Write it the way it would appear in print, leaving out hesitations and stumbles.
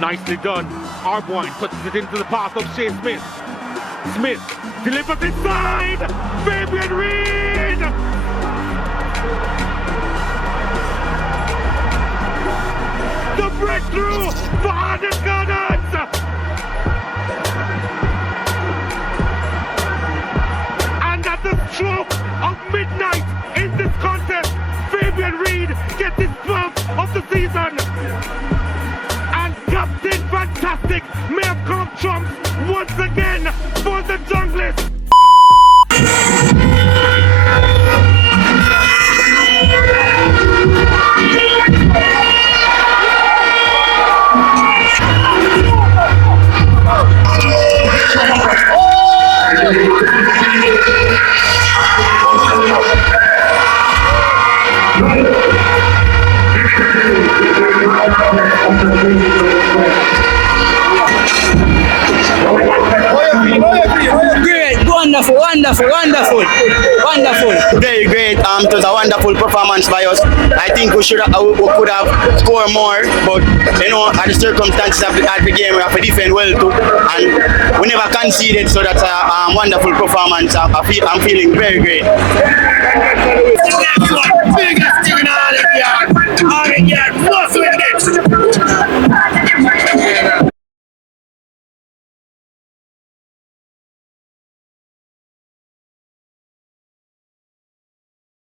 Nicely done. Arboin puts it into the path of Shea Smith. Smith delivers inside. Fabian Reed. The breakthrough for Arnett Gardens. And at the stroke of midnight in this contest, Fabian Reed gets his 12th of the season. Captain Fantastic may have come trumps once again for the junglist. Wonderful. Very great. It was a wonderful performance by us. I think we could have scored more, but you know, at the circumstances of the game, we have to defend well too, and we never conceded. So that's a wonderful performance. I'm feeling very great. Biggest thing in all the yard.